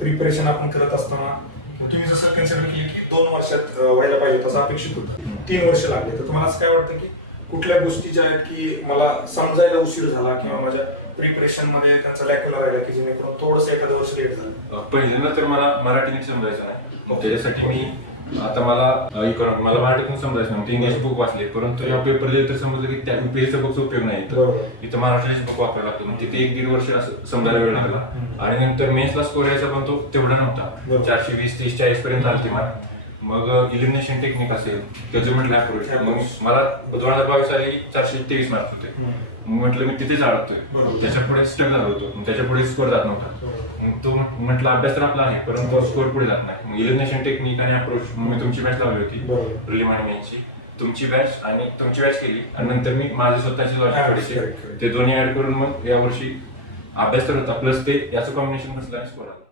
Preparation आपण करत असताना तुम्ही जसं कन्सिडर केलं की 2 वर्षात व्हायला पाहिजे तसं अपेक्षित होतं, 3 वर्ष लागले, तर तुम्हाला असं काय वाटतं की कुठल्या गोष्टी ज्या आहेत की मला समजायला उशीर झाला किंवा माझ्या प्रिपरेशन मध्ये त्यांचा लॅक्युला राहिला की जेणेकरून थोडंसं एखादं वर्ष लेट झालं? पहिल्यांदा तर मला मराठी नीट समजायचं नाही, मग त्याच्यासाठी मी आता मला मराठीतून समजायचं नाही, इंग्लिश बुक वाचले, परंतु या पेपर लिहिले तर समजलं की त्या पेजचा बुकचा उपयोग नाही, तर इथं मराठीच बुक वापरायला लागतं. मग तिथे 1-1.5 वर्ष असं समजायला वेळ लागला. आणि नंतर मेन्सला स्कोर यायचा पण तो तेवढा नव्हता, 420, 30, 40 पर्यंत आलती मला. मग इलिमिनेशन टेक्निक असेल, जजमेंट अप्रोच, मग मला 2022 साली 423 मार्क होते. मग म्हटलं मी तिथेच अडकतोय, त्याच्या पुढे स्टक झालो होतो, त्याच्या पुढे स्कोर जात नव्हता. मग तो म्हटलं अभ्यास तर आपला आहे, परंतु स्कोर पुढे जात नाही. मग इलिमिनेशन टेक्निक आणि अप्रोच मी तुमची बॅच लावली होती, प्रिलिम आणि मेन्सची, तुमची बॅच केली, आणि नंतर मी माझे स्वतःची लॉजिक ते दोन्ही ऍड करून मग यावर्षी अभ्यास तर होता, प्लस ते याचं कॉम्बिनेशन बसलं आणि स्कोर आला.